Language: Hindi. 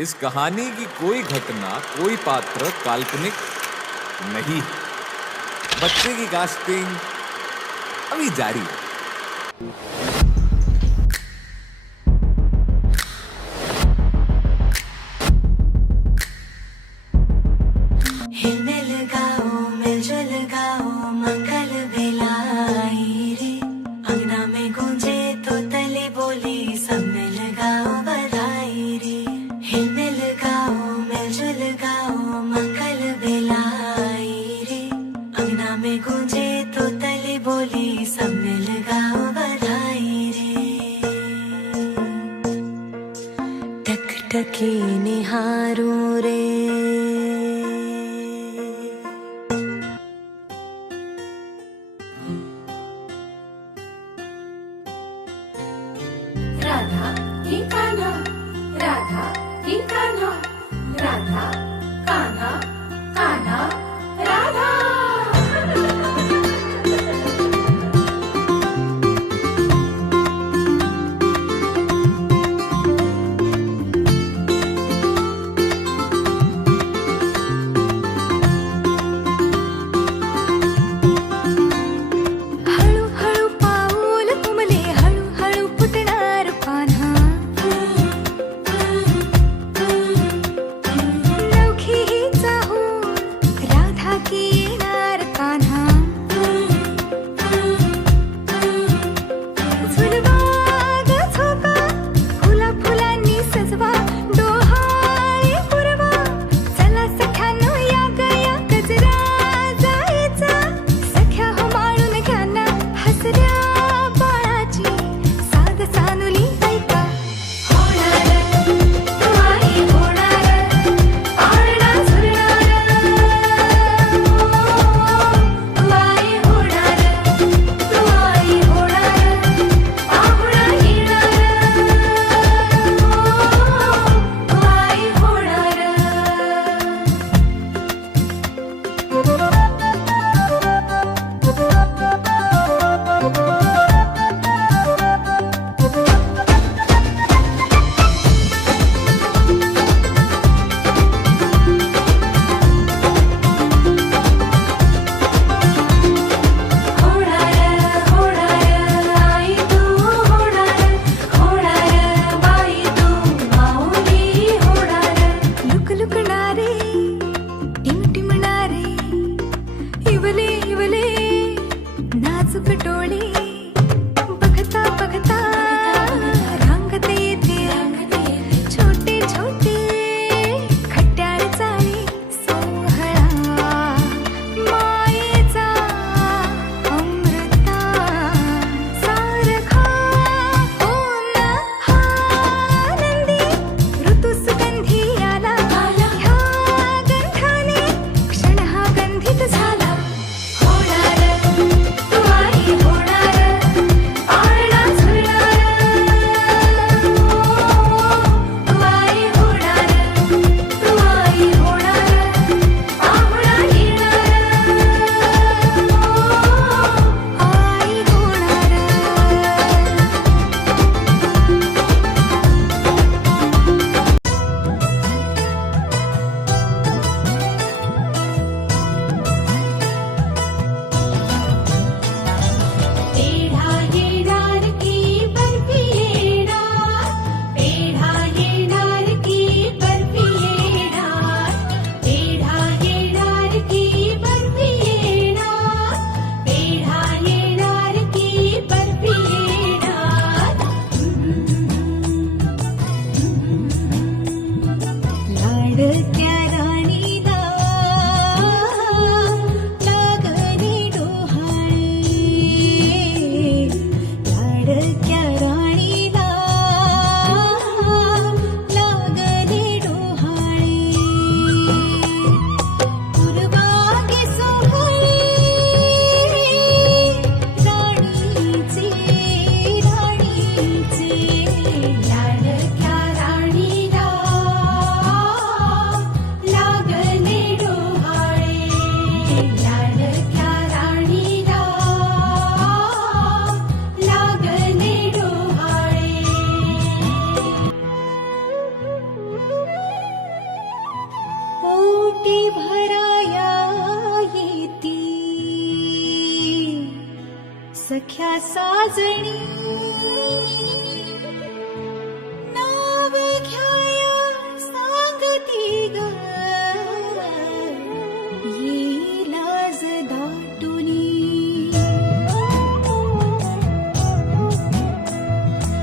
इस कहानी की कोई घटना, कोई पात्र काल्पनिक नहीं। बच्चे की कास्टिंग अभी जारी है। हिलमिल गाओ अंगना में गूंजे तो तले बोली सब मिल टकी निहारू रे राधा कान्हा कान्हा 你。सख्या साजणी.